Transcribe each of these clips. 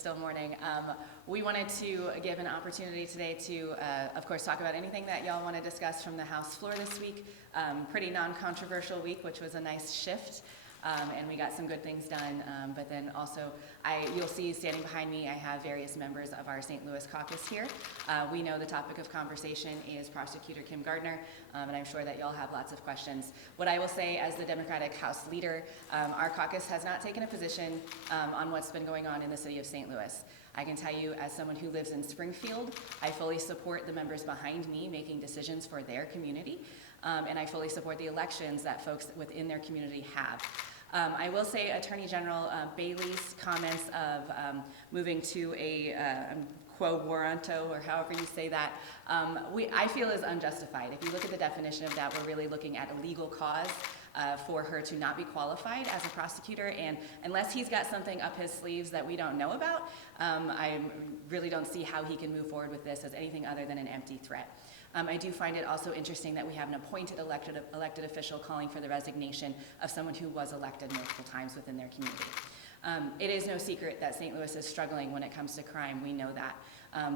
still morning. We wanted to give an opportunity today to, of course, talk about anything that y'all want to discuss from the House floor this week. Pretty non-controversial week, which was a nice shift. And we got some good things done, but then also, you'll see standing behind me, I have various members of our St. Louis caucus here. We know the topic of conversation is Prosecutor Kim Gardner, and I'm sure that y'all have lots of questions. What I will say as the Democratic House leader, our caucus has not taken a position on what's been going on in the city of St. Louis. I can tell you, as someone who lives in Springfield, I fully support the members behind me making decisions for their community, and I fully support the elections that folks within their community have. I will say Attorney General Bailey's comments of moving to a quo warranto, or however you say that, I feel is unjustified. If you look at the definition of that, we're really looking at a legal cause for her to not be qualified as a prosecutor, and unless he's got something up his sleeves that we don't know about, I really don't see how he can move forward with this as anything other than an empty threat. I do find it also interesting that we have an appointed elected official calling for the resignation of someone who was elected multiple times within their community. It is no secret that St. Louis is struggling when it comes to crime. We know that.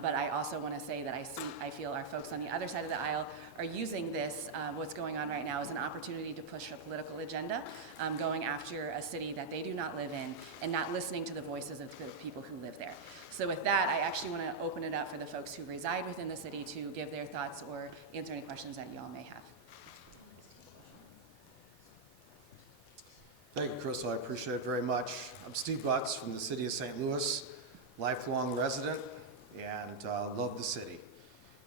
But I also want to say that I feel our folks on the other side of the aisle are using this, what's going on right now, as an opportunity to push a political agenda, going after a city that they do not live in and not listening to the voices of the people who live there. So with that, I actually want to open it up for the folks who reside within the city to give their thoughts or answer any questions that y'all may have. Thank you, Crystal. I appreciate it very much. I'm Steve Butts from the city of St. Louis, lifelong resident, and love the city.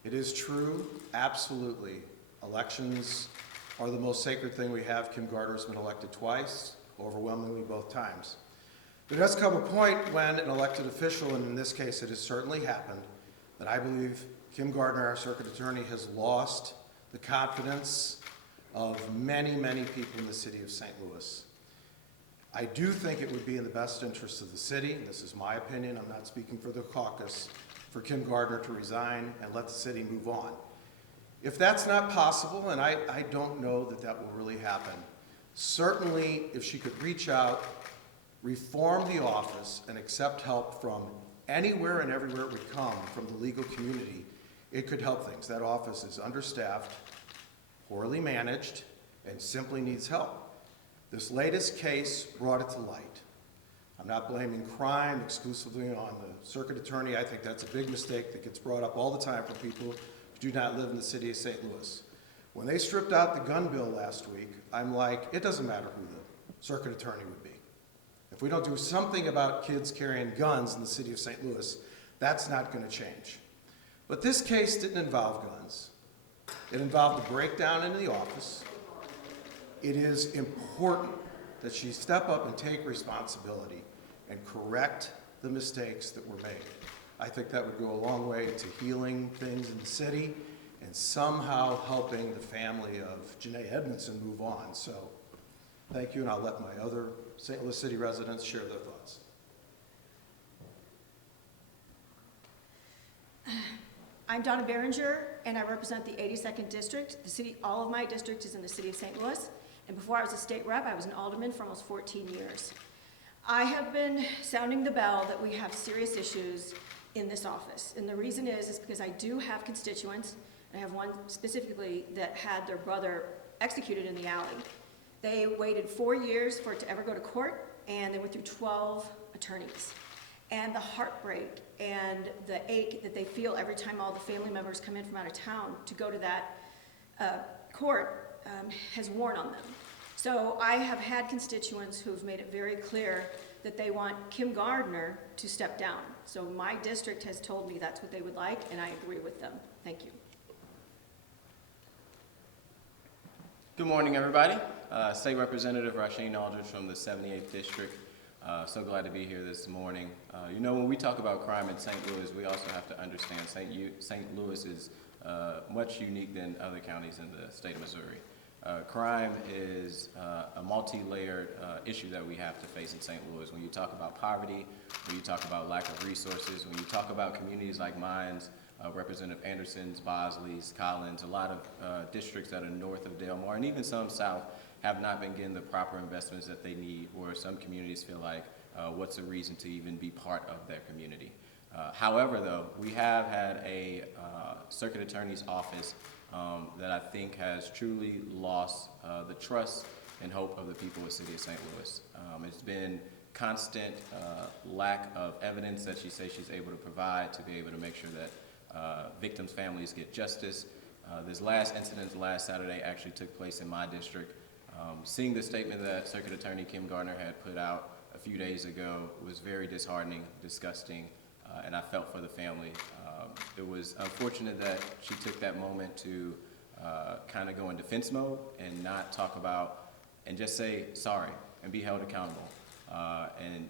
It is true, absolutely, elections are the most sacred thing we have. Kim Gardner's been elected twice, overwhelmingly both times. There does come a point when an elected official, and in this case it has certainly happened, that I believe Kim Gardner, our circuit attorney, has lost the confidence of many, many people in the city of St. Louis. I do think it would be in the best interest of the city, and this is my opinion, I'm not speaking for the caucus, for Kim Gardner to resign and let the city move on. If that's not possible, and I don't know that that will really happen, certainly if she could reach out, reform the office, and accept help from anywhere and everywhere it would come from the legal community, it could help things. That office is understaffed, poorly managed, and simply needs help. This latest case brought it to light. I'm not blaming crime exclusively on the circuit attorney. I think that's a big mistake that gets brought up all the time for people who do not live in the city of St. Louis. When they stripped out the gun bill last week, I'm like, it doesn't matter who the circuit attorney would be. If we don't do something about kids carrying guns in the city of St. Louis, that's not going to change. But this case didn't involve guns. It involved a breakdown in the office. It is important that she step up and take responsibility and correct the mistakes that were made. I think that would go a long way to healing things in the city and somehow helping the family of Janae Edmondson move on. So thank you, and I'll let my other St. Louis City residents share their thoughts. I'm Donna Behringer, and I represent the 82nd District. All of my district is in the city of St. Louis. And before I was a state rep, I was an alderman for almost 14 years. I have been sounding the bell that we have serious issues in this office. And the reason is because I do have constituents. I have one specifically that had their brother executed in the alley. They waited 4 years for it to ever go to court, and they went through 12 attorneys. And the heartbreak and the ache that they feel every time all the family members come in from out of town to go to that court has worn on them. So I have had constituents who've made it very clear that they want Kim Gardner to step down. So my district has told me that's what they would like, and I agree with them. Thank you. Good morning, everybody. State Representative Rasheen Aldridge from the 78th District. So glad to be here this morning. You know, when we talk about crime in St. Louis, we also have to understand St. Louis is much unique than other counties in the state of Missouri. Crime is a multi-layered issue that we have to face in St. Louis. When you talk about poverty, when you talk about lack of resources, when you talk about communities like mine, Representative Anderson's, Bosley's, Collins, a lot of districts that are north of Delmar, and even some south, have not been getting the proper investments that they need, or some communities feel like what's a reason to even be part of their community? However, though, we have had a circuit attorney's office that I think has truly lost the trust and hope of the people of the city of St. Louis. It's been constant lack of evidence that she says she's able to provide to be able to make sure that victims' families get justice. This last incident last Saturday actually took place in my district. Seeing the statement that Circuit Attorney Kim Gardner had put out a few days ago was very disheartening, disgusting, and I felt for the family. It was unfortunate that she took that moment to kind of go in defense mode and not talk about and just say sorry and be held accountable. And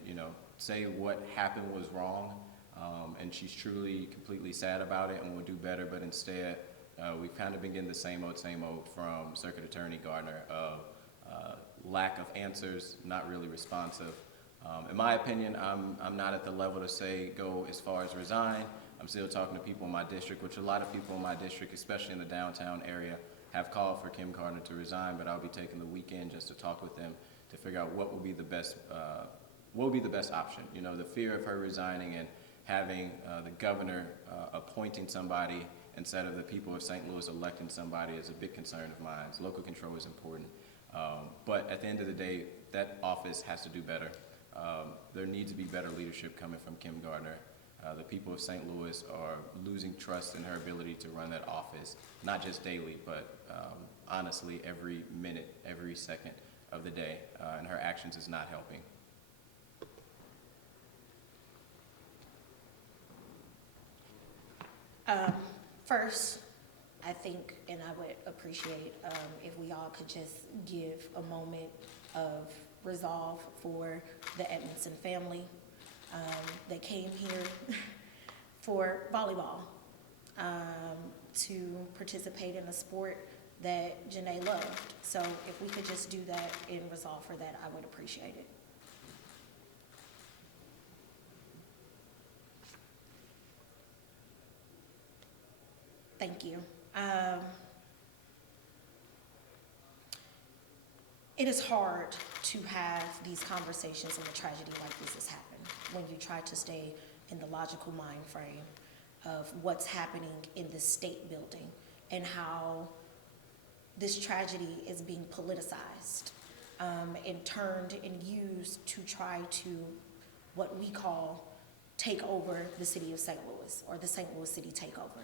say what happened was wrong, and she's truly completely sad about it and will do better, but instead we've kind of been getting the same old from Circuit Attorney Gardner of lack of answers, not really responsive. In my opinion, I'm not at the level to say go as far as resign. I'm still talking to people in my district, which a lot of people in my district, especially in the downtown area, have called for Kim Gardner to resign, but I'll be taking the weekend just to talk with them to figure out what will be the best option. The fear of her resigning and having the governor appointing somebody instead of the people of St. Louis electing somebody is a big concern of mine. Local control is important. But at the end of the day, that office has to do better. There needs to be better leadership coming from Kim Gardner. The people of St. Louis are losing trust in her ability to run that office, not just daily, but honestly every minute, every second of the day, and her actions is not helping. First, I think, and I would appreciate if we all could just give a moment of resolve for the Edmondson family that came here for volleyball to participate in a sport that Janae loved. So if we could just do that and resolve for that, I would appreciate it. Thank you. It is hard to have these conversations when a tragedy like this has happened, when you try to stay in the logical mind frame of what's happening in this state building and how this tragedy is being politicized and turned and used to try to what we call take over the city of St. Louis, or the St. Louis City takeover.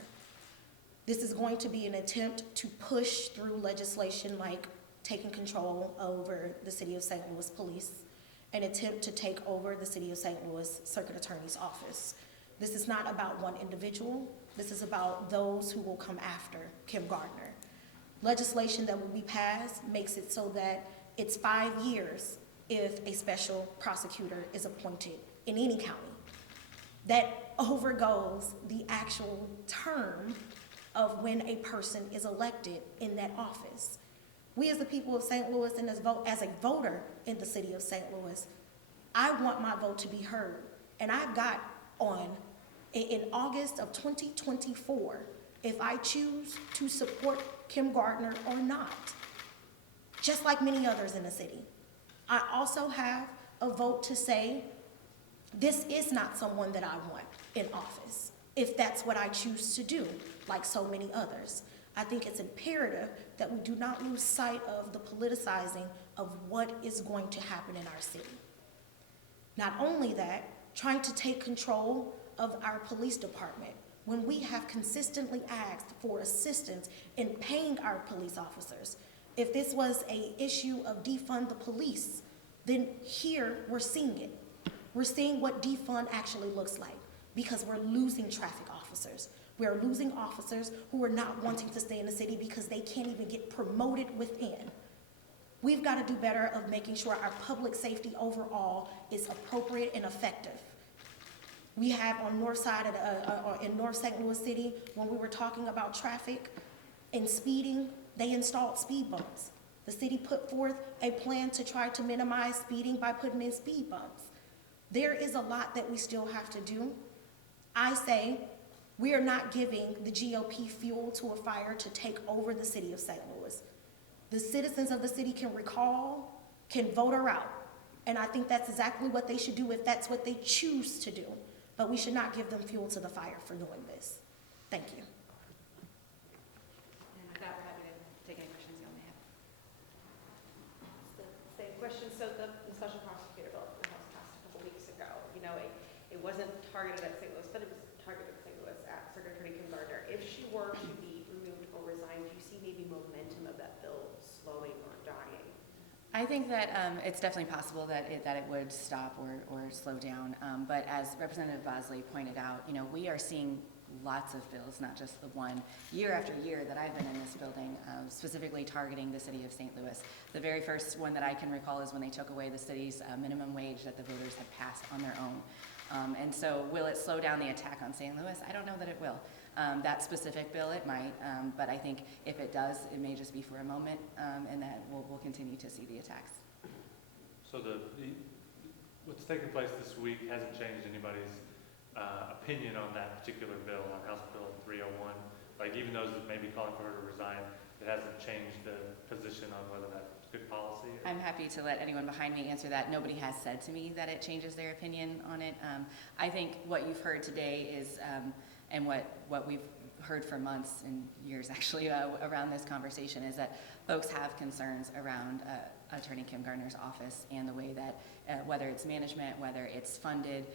This is going to be an attempt to push through legislation like taking control over the City of St. Louis Police, an attempt to take over the City of St. Louis Circuit Attorney's Office. This is not about one individual. This is about those who will come after Kim Gardner. Legislation that will be passed makes it so that it's 5 years if a special prosecutor is appointed in any county. That overgoes the actual term of when a person is elected in that office. We as the people of St. Louis and as a voter in the city of St. Louis, I want my vote to be heard. And I've got on, in August of 2024, if I choose to support Kim Gardner or not, just like many others in the city. I also have a vote to say, this is not someone that I want in office, if that's what I choose to do, like so many others. I think it's imperative that we do not lose sight of the politicizing of what is going to happen in our city. Not only that, trying to take control of our police department when we have consistently asked for assistance in paying our police officers. If this was an issue of defund the police, then here we're seeing it. We're seeing what defund actually looks like, because we're losing traffic officers. We're losing officers who are not wanting to stay in the city because they can't even get promoted within. We've got to do better of making sure our public safety overall is appropriate and effective. We have on north side of in North St. Louis City, when we were talking about traffic and speeding, they installed speed bumps. The city put forth a plan to try to minimize speeding by putting in speed bumps. There is a lot that we still have to do. I say we are not giving the GOP fuel to a fire to take over the city of St. Louis. The citizens of the city can recall, can vote her out. And I think that's exactly what they should do if that's what they choose to do. But we should not give them fuel to the fire for doing this. Thank you. And with that, we're happy to take any questions you all may have. It's the same question. So the special prosecutor bill that the House passed a couple weeks ago, you know, it wasn't targeted at St. Louis, but it was targeted at St. Louis at Circuit Attorney Kim Gardner. If she were to be removed or resigned, do you see maybe momentum of that bill slowing or dying? I think that it's definitely possible that it would stop or slow down. But as Representative Bosley pointed out, you know, we are seeing lots of bills, not just the one, year after year that I've been in this building, specifically targeting the city of St. Louis. The very first one that I can recall is when they took away the city's minimum wage that the voters had passed on their own. And so will it slow down the attack on St. Louis? I don't know that it will. That specific bill, it might, but I think if it does, it may just be for a moment, and that we'll continue to see the attacks. So what's taking place this week hasn't changed anybody's opinion on that particular bill, on House Bill 301. Like, even those that may be calling for her to resign, it hasn't changed the position on whether that's good policy. I'm happy to let anyone behind me answer that. Nobody has said to me that it changes their opinion on it. I think what you've heard today is, and what we've heard for months and years actually around this conversation, is that folks have concerns around Attorney Kim Gardner's office and the way that whether it's management, whether it's funded,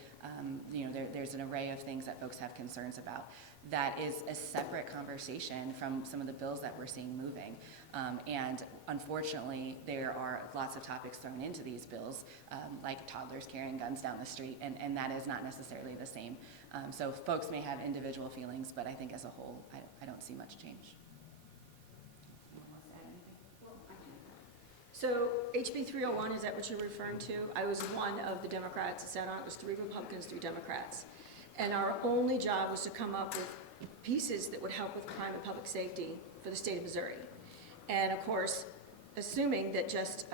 you know, there's an array of things that folks have concerns about. That is a separate conversation from some of the bills that we're seeing moving. And unfortunately, there are lots of topics thrown into these bills, like toddlers carrying guns down the street, and that is not necessarily the same. So folks may have individual feelings, but I think as a whole, I don't see much change. Anyone wants to add anything? So HB 301, is that what you're referring to? I was one of the Democrats that sat on it. It was 3 Republicans, 3 Democrats. And our only job was to come up with pieces that would help with crime and public safety for the state of Missouri. And of course, assuming that just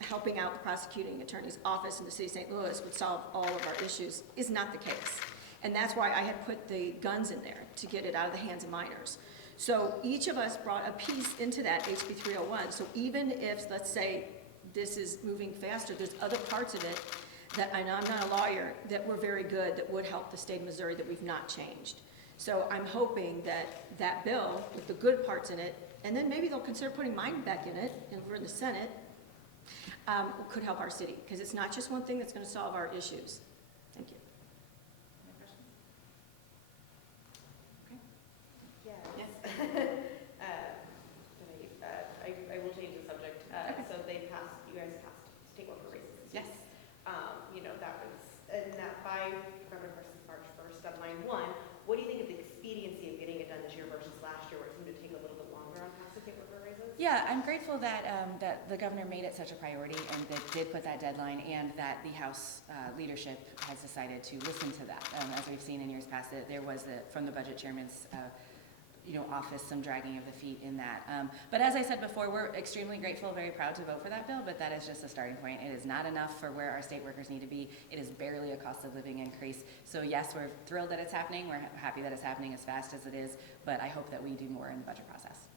helping out the prosecuting attorney's office in the city of St. Louis would solve all of our issues is not the case. And that's why I had put the guns in there, to get it out of the hands of minors. So each of us brought a piece into that HB 301. So even if, let's say, this is moving faster, there's other parts of it that, I know I'm not a lawyer, that were very good, that would help the state of Missouri, that we've not changed. So I'm hoping that that bill, with the good parts in it, and then maybe they'll consider putting mine back in it, and we're in the Senate, could help our city, because it's not just one thing that's going to solve our issues. Thank you. Any questions? Yeah. Yes. I will change the subject. So you guys passed state worker raises this Yes. week. You know, that was, and that by February versus March 1st, deadline 1. What do you think of the expediency of getting it done this year versus last year, where it seemed to take a little bit longer on passing state worker raises? Yeah, I'm grateful that that the governor made it such a priority and that did put that deadline, and that the House leadership has decided to listen to that. As we've seen in years past, there was from the budget chairman's office some dragging of the feet in that. But as I said before, we're extremely grateful, very proud to vote for that bill, but that is just a starting point. It is not enough for where our state workers need to be. It is barely a cost of living increase. So yes, we're thrilled that it's happening. We're happy that it's happening as fast as it is, but I hope that we do more in the budget process.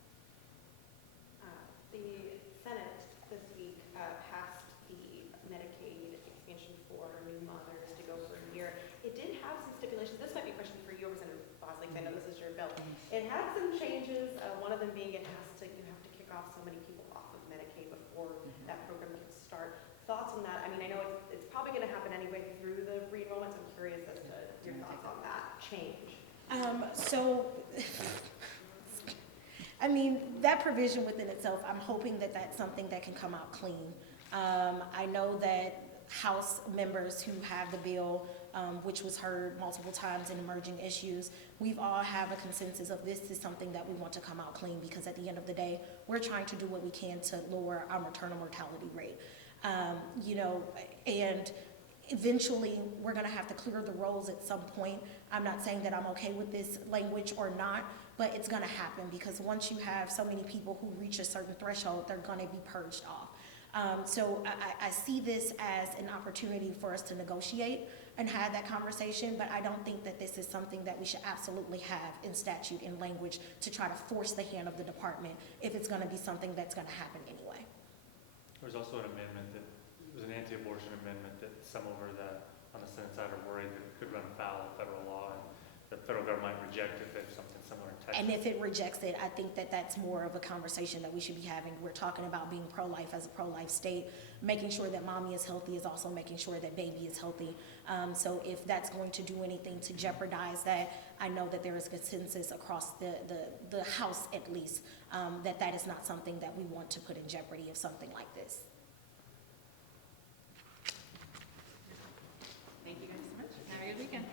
The Senate this week passed the Medicaid expansion for new mothers to go for a year. It did have some stipulations. This might be a question for you, Representative Bosley, because I know this is your bill. It had some changes, one of them being you have to kick off so many people off of Medicaid before that program can start. Thoughts on that? I mean, I know it's probably going to happen anyway through the re-enrollments. I'm curious as to your thoughts on that change. I mean, that provision within itself, I'm hoping that that's something that can come out clean. I know that House members who have the bill, which was heard multiple times in emerging issues, we've all have a consensus of this is something that we want to come out clean, because at the end of the day, we're trying to do what we can to lower our maternal mortality rate. And eventually we're going to have to clear the roles at some point. I'm not saying that I'm okay with this language or not, but it's going to happen, because once you have so many people who reach a certain threshold, they're going to be purged off. So I see this as an opportunity for us to negotiate and have that conversation, but I don't think that this is something that we should absolutely have in statute, in language, to try to force the hand of the department if it's going to be something that's going to happen anyway. There's also an amendment that was an anti-abortion amendment that some over on the Senate side are worried that it could run afoul of federal law, and the federal government might reject it if something similar in Texas. And if it rejects it, I think that that's more of a conversation that we should be having. We're talking about being pro-life as a pro-life state. Making sure that mommy is healthy is also making sure that baby is healthy. So if that's going to do anything to jeopardize that, I know that there is consensus across the House at least, that that is not something that we want to put in jeopardy of something like this. Thank you guys so much. Have a good weekend.